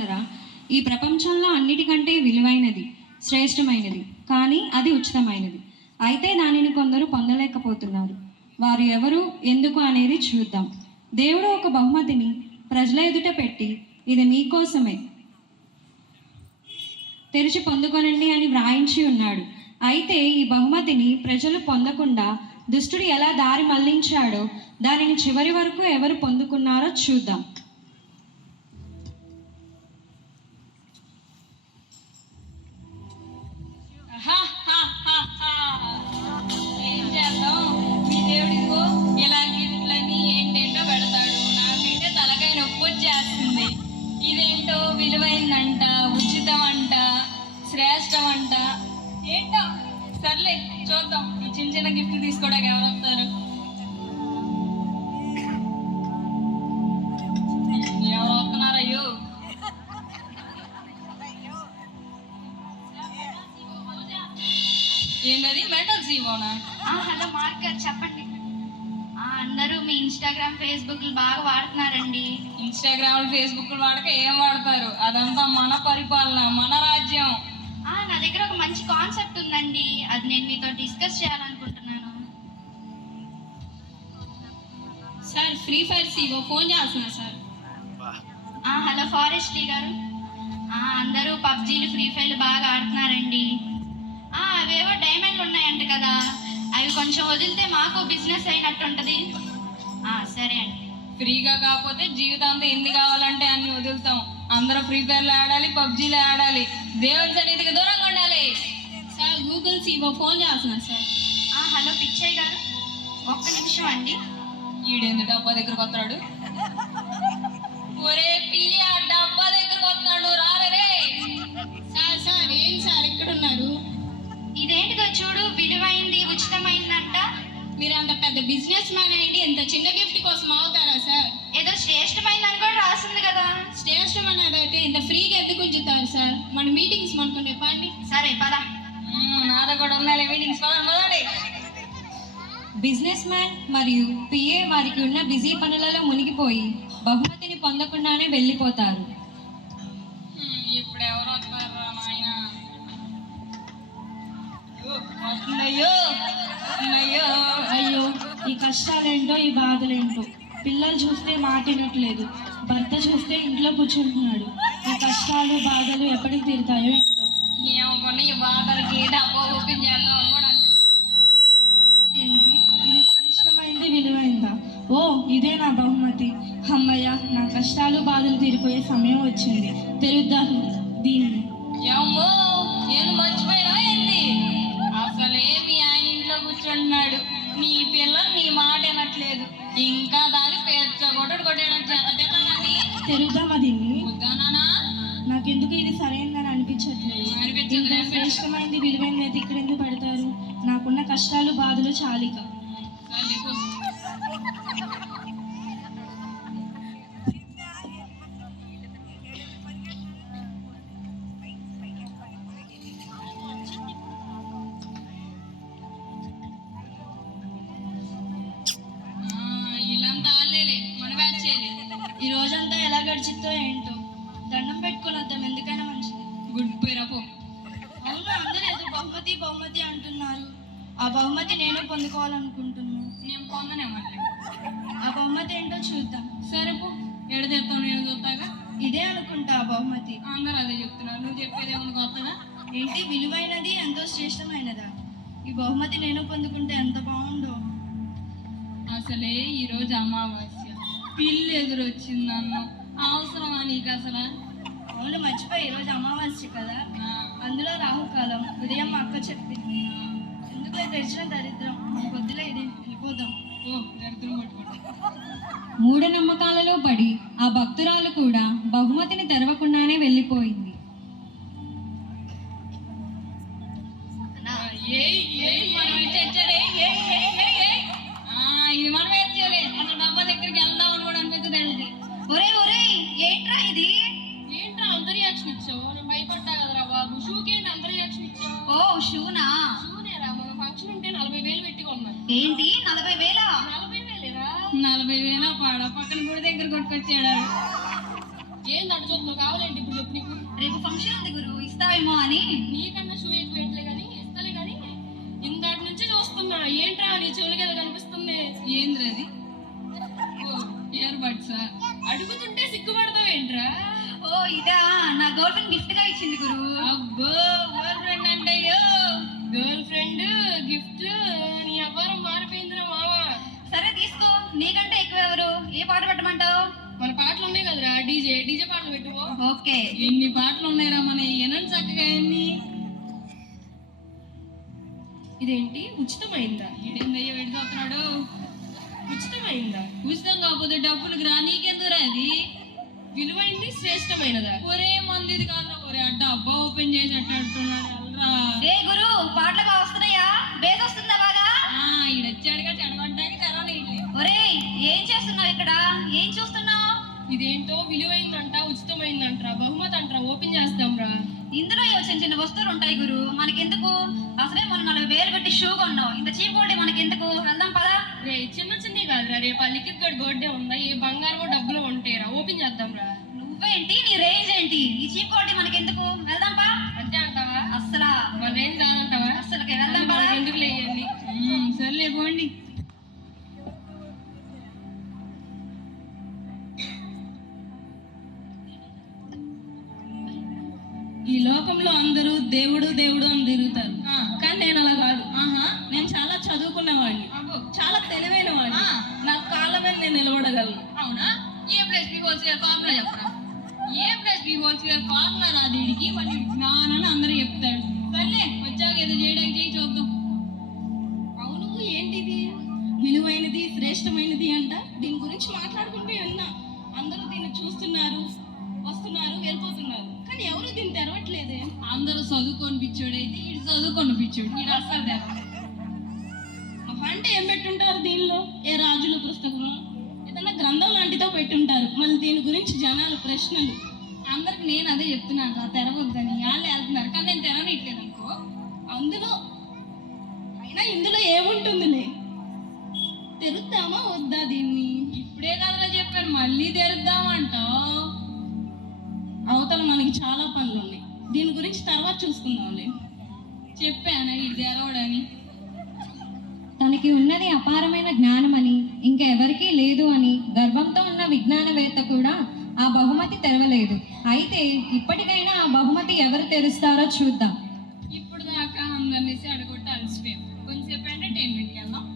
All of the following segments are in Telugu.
చెప్పగలరా? ఈ ప్రపంచంలో అన్నిటికంటే విలువైనది, శ్రేష్టమైనది, కానీ అది ఉచితమైనది. అయితే దానిని కొందరు పొందలేకపోతున్నారు. వారు ఎవరు, ఎందుకు అనేది చూద్దాం. దేవుడు ఒక బహుమతిని ప్రజల ఎదుట పెట్టి, ఇది మీకోసమే, తెరిచి పొందుకొనండి అని వ్రాయించి ఉన్నాడు. అయితే ఈ బహుమతిని ప్రజలు పొందకుండా దుష్టుడు ఎలా దారి మళ్లించాడో దానిని చివరి వరకు ఎవరు పొందుకున్నారో చూద్దాం. ఏం చేద్దాం, మీ దేవుడికో ఇలా గిఫ్ట్లని ఏంటేంటో పెడతాడు. నాకైతే తలకాయ నొప్పి వచ్చేస్తుంది. ఇదేంటో విలువైందంట, ఉచితం అంట, శ్రేష్టం అంట, ఏంటో. సర్లే చూద్దాం, ఈ చిన్న చిన్న గిఫ్ట్ తీసుకోవడానికి ఎవరు వస్తారు? ఎవరు వస్తున్నారయ్యో? ఏంటది, మెటల్ జీవోనా? హలో మార్క్ గారు, చెప్పండి. అందరూ మీ ఇన్స్టాగ్రామ్ ఫేస్బుక్లు బాగా వాడుతున్నారండి. ఇన్స్టాగ్రామ్ ఫేస్బుక్ వాడక ఏం వాడతారు? అదంతా మన పరిపాలన, మన రాజ్యం. నా దగ్గర ఒక మంచి కాన్సెప్ట్ ఉందండి, అది నేను మీతో డిస్కస్ చేయాలనుకుంటున్నాను. Sir, free fire CO phone చేస్తున్నా సార్. హలో ఫారెస్ట్లీ గారు. అందరూ పబ్జీలు, ఫ్రీ ఫైర్లు బాగా ఆడుతున్నారండి. అవేవో డైమండ్లు ఉన్నాయంట కదా, అవి కొంచెం వదిలితే మాకు బిజినెస్ అయినట్టు ఉంటుంది. సరే అండి. ఫ్రీగా కాకపోతే జీవితాంతం ఎన్ని కావాలంటే అన్ని వదులుతాం. అందరూ ఫ్రీ ఫైర్లో ఆడాలి, పబ్జీలో ఆడాలి, దేవుడి సన్నిధికి దూరంగా ఉండాలి. సార్, గూగుల్ సీవో ఫోన్ చేస్తున్నా సార్. హలో పిచ్చయ్య గారు, ఒక్క నిమిషం అండి. ఈడేందు డబ్బా దగ్గరకు వస్తాడు? ఒరే పిల్లి, ఆ డబ్బా దగ్గరకు వస్తాడు, రారే. సార్ ఏం సార్ ఎక్కడున్నారు? ఇదేంటిదో చూడు, విలువైంది, ఉచితమైందంట. మీరు అంత పెద్ద బిజినెస్ మ్యాన్ అయ్యి ఎంత చిన్న గిఫ్ట్ కోసం అవుతారా సార్? ఏదో శ్రేష్టమైందని కూడా రాసింది కదా. శ్రేష్టమైనది అయితే ఇంత ఫ్రీగా ఎందుకు ఉంచుతారు సార్? మన మీటింగ్స్ మనకుంటే పండి. సరే పద. నాతో కూడా ఉండాలి మీటింగ్స్, పదండి. బిజినెస్ మ్యాన్ మరియు పిఏ వారికి ఉన్న బిజీ పనులలో మునిగిపోయి బహుమతిని పొందకుండానే వెళ్ళిపోతారు. ఇప్పుడు ఎవరు వస్తారా నాయన? వస్తుందయ్యో, అయ్యో, ఈ కష్టాలేంటో, ఈ బాధలేంటో. పిల్లలు చూస్తే మాట వినట్లేదు, భర్త చూస్తే ఇంట్లో కూర్చుంటున్నాడు. ఈ కష్టాలు, బాధలు ఎప్పటికి తీరుతాయో ఏంటో. ఏమనుకున్నా ఈ బాధలకి డబ్బా ఓపెన్ చేద్దాం అని కూడా ఏంటి, ఇది శ్రేష్టమైంది, విలువైందా? ఓ, ఇదే నా బహుమతి. అమ్మయ్య, నా కష్టాలు, బాధలు తీరిపోయే సమయం వచ్చింది. తెరుద్దాం దీన్ని. ఏమో, నేను మర్చిపోయినా ఏంది? అసలే మీ ఆయన ఇంట్లో కూర్చుంటున్నాడు, నీ పిల్లలు నీ మాట వినట్లేదు, ఇంకా దాన్ని కొట్టేయడం చేతనండి. తెరుద్దామా దీన్ని? వద్దానా? నాకెందుకు ఇది సరైనదని అనిపించట్లేదు. ఇంత శ్రేష్టమైంది, విలువైనది అయితే ఇక్కడ ఎందుకు పెడతారు? నాకున్న కష్టాలు, బాధలు చాలిక. ఇల్లంతా ఆలేలే, మన బ్యాచ్ ఈ రోజంతా ఎలా గడిచిద్దో ఏంటో. దండం పెట్టుకొని వద్దాం, ఎందుకైనా మంచిది. గుడ్ పేరపో. అవును, అందరూ ఏదో బహుమతి బహుమతి అంటున్నారు. ఆ బహుమతి నేను పొందుకోవాలనుకుంటున్నాను. నేను పొందనే మళ్ళీ. ఆ బహుమతి ఏంటో చూద్దాం. సరేపో, ఎడతెత్తావు, నేను చూస్తాగా. ఇదే అనుకుంటా ఆ బహుమతి. అందరూ అదే చెప్తున్నారు, నువ్వు చెప్పేది ఏమన్నా కొత్తగా? ఏంటి, విలువైనది, ఎంతో శ్రేష్టమైనదా? ఈ బహుమతి నేను పొందుకుంటే ఎంత బాగుండో. అసలే ఈరోజు అమావాస్య, పిల్లి ఎదురొచ్చింది అన్నం, అవసరమా నీకు అసలు? అవును, మర్చిపోయి, ఈరోజు అమావాస్య కదా, అందులో రాహుకాలం. ఉదయం మా అక్క చెప్పింది. ఎందుకు తెచ్చిన దరిద్రం, కొద్దిలో ఇది వెళ్ళిపోదాం. ఓ, దరిద్రం పట్టుకోండి. మూఢనమ్మకాలలో పడి ఆ భక్తురాలు కూడా బహుమతిని తెరవకుండానే వెళ్ళిపోయింది. ఇది మనం వచ్చేయాలి. అసలు డబ్బా దగ్గరికి వెళ్దామని కూడా అనిపించదండి. ఏంట్రా ఇది? ఏంట్రా అంత రియాక్షన్ ఇచ్చావు? నేను భయపడ్డా కదరా బాబు. షూకేంటి అంత రియాక్షన్ ఇచ్చావు? షూనా? షూనేరా, మన ఫంక్షన్ ఉంటే 40,000 పెట్టి కొన్నాను. ఏంటి 40,000? 40,000 40,000 పాడ పక్కన గుడి దగ్గర కొట్టుకొచ్చాడు. ఏంది అటు చూస్తున్నావు? కావాలంటే ఇప్పుడు ఓ ఇదా నా గర్ల్ ఫ్రెండ్ గిఫ్ట్ గా ఇచ్చింది గురు. అబ్బో గర్ల్ ఫ్రెండ్ అంటే గర్ల్ ఫ్రెండ్ గిఫ్ట్ నీ వ్యాపారం మారిపోయిందిరా మామ. సరే తీసుకో, నీకంటే ఎక్కువ ఎవరు? ఏ పాట పెట్టమంటావు? మన పాటలు ఉన్నాయి కదరా, డీజే పాటలు పెట్టుకో. ఓకే. ఎన్ని పాటలు ఉన్నాయిరా మన ఏనండి చక్కగా ఎన్ని. ఇదేంటి ఉచితమైందా? ఇదేందయ్యో ఎడుతున్నాడు. ఉచితమైందా? ఉచితం కాకపోతే డబ్బులకు రా, నీకెందుకురా అది? విలువైంది శ్రేష్టమైనదా? ఒరే మందిది కాదురా, ఒరే అడ్డ అబ్బా ఓపెన్ చేసి అట్టాడుతున్నాడు అల్రా. ఏ గురు పాటలుగా వస్తున్నాయా? బేస్ వస్తుందా బాగా? ఈడొచ్చాడుగా చెడగొట్టాక తెరవనీయట్లేదు. ఒరేయ్ ఏం చేస్తున్నావు ఇక్కడ? ఏం చూస్తున్నావు? ఇదేంటో విలువైందంట, ఉచితమైందంటరా, బహుమతి అంటరా, ఓపెన్ చేస్తాం రా. ఇందులో ఏవో చిన్న చిన్న వస్తువులు ఉంటాయి గురు, మనకెందుకు? అసలే మనం 40,000 పెట్టి షూ కొన్నాం, ఇంత చీప్ ఒకటి మనకెందుకు? వెళ్దాం పదా. రే చిన్న చిన్నవి కాదురా, రేపు ఆ లిఖిత్ గడ్ బర్త్డే ఉందా, ఏ బంగారం డబ్బులు ఉంటాయిరా, ఓపెన్ చేద్దాం రా. నువ్వేంటి, నీ రేంజ్ ఏంటి? ఈ చీప్ ఒకటి మనకెందుకు? వెళ్దాం పా. అంతే అంటావా? అస్సలా మన రేంజ్ కాదంటావా? అస్సలకి వెళ్దాం పదా. ఎందుకు లేయండి. సర్లే పోండి. ఈ లోకంలో అందరూ దేవుడు దేవుడు అని తిరుగుతారు, కానీ నేను అలా కాదు. నేను చాలా చదువుకున్నవాడిని, చాలా తెలివైన వాడిని. నా కాళ్ళ మీద నేను నిలబడగలను. అవునా? A plus B whole square formula చెప్పరా? A plus B whole square formula రాదు వీడికి, మళ్ళీ జ్ఞానం అందరూ చెప్తాడు. సర్లే వచ్చాక ఏదో చేయడానికి చేయి చూద్దాం. అవును, ఏంటిది విలువైనది శ్రేష్టమైనది అంట? దీని గురించి మాట్లాడుకుంటూ ఉన్నా. అందరూ దీన్ని చూస్తున్నారు, వస్తున్నారు, వెళ్ళిపోతున్నారు, కానీ ఎవరు దీన్ని తెరవట్లేదే. అందరూ చదువుకొని పిచ్చోడు అయితే వీడు చదువుకొని పిచ్చోడు, వీడు అస్సలు తెర. అంటే ఏం పెట్టుంటారు దీనిలో? ఏ రాజుల పుస్తకం, ఏదైనా గ్రంథం లాంటిదో పెట్టుంటారు. మళ్ళీ దీని గురించి జనాలు ప్రశ్నలు. అందరికి నేను అదే చెప్తున్నాను, తెరవద్దని. వాళ్ళు వెళ్తున్నారు కానీ నేను తెరవనిట్లేదు అనుకో. అందులో అయినా ఇందులో ఏముంటుందిలే, తెరుద్దామా వద్దా దీన్ని? ఇప్పుడే కదలా చెప్పాను, మళ్ళీ తెరుద్దామంటావు. అవతల మనకి చాలా పనులు ఉన్నాయి, దీని గురించి తర్వాత చూసుకుందాంలే. చెప్పాను ఇది తెరవడని. తనకి ఉన్నది అపారమైన జ్ఞానమని, ఇంకెవరికీ లేదు అని గర్వంతో ఉన్న విజ్ఞానవేత్త కూడా ఆ బహుమతి తెరవలేదు. అయితే ఇప్పటికైనా ఆ బహుమతి ఎవరు తెరుస్తారో చూద్దాం. ఇప్పుడు దాకా అందరినీ అడగొట్టి అలసిపోయాం, కొంచెంసేపు ఎంటర్టైన్మెంట్కి వెళ్దాం.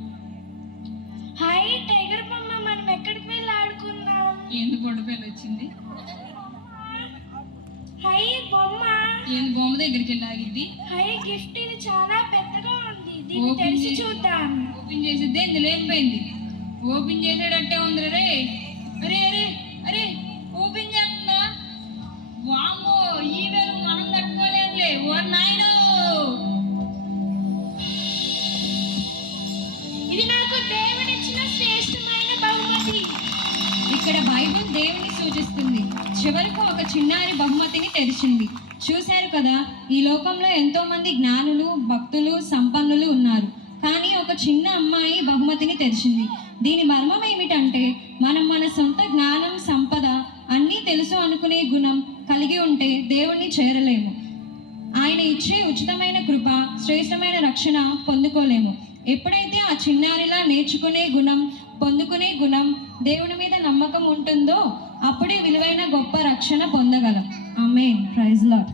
హాయ్ టైగర్ బొమ్మ, మనం ఎక్కడికి వెళ్ళి ఆడుకున్నాం? ఏంది గొడవలు వచ్చింది? హై బొమ్మ, ఏంది బొమ్మ దగ్గరికి వెళ్ళి ఆగిద్ది? హై గిఫ్ట్, ఇది చాలా పెద్దగా ఉంది, ఓపెన్ తెరిచి చేయి. చూద్దాం. ఓపెన్ చేసిద్దే ఇందు లేనిపోయింది. ఓపెన్ చేసేటట్టే ఉంది రే. అరే అరే అరే ఓపెన్ చేస్తుందా? వామ్మో, ఈ వేలు మనం తట్టుకోలేదులే. ఓ నాయనో, ఇది నాకు దేవుడిచ్చిన శ్రేష్టమైన బహుమతి. ఇక్కడ బైబిల్ దేవుని సూచిస్తుంది. చివరకు ఒక చిన్నారి బహుమతిని తెరిచింది. చూశారు కదా, ఈ లోకంలో ఎంతో మంది జ్ఞానులు, భక్తులు, సంపన్నులు ఉన్నారు, కానీ ఒక చిన్న అమ్మాయి బహుమతిని తెరిచింది. దీని మర్మం ఏమిటంటే, మనం మన సొంత జ్ఞానం, సంపద, అన్నీ తెలుసు అనుకునే గుణం కలిగి ఉంటే దేవుణ్ణి చేరలేము. ఆయన ఇచ్చే ఉచితమైన కృప, శ్రేష్టమైన రక్షణ పొందుకోలేము. ఎప్పుడైతే ఆ చిన్నారిలా నేర్చుకునే గుణం, పొందుకునే గుణం, దేవుని మీద నమ్మకం ఉంటుందో అప్పుడే విలువైన గొప్ప రక్షణ పొందగలం. ఆమేన్. Praise lord.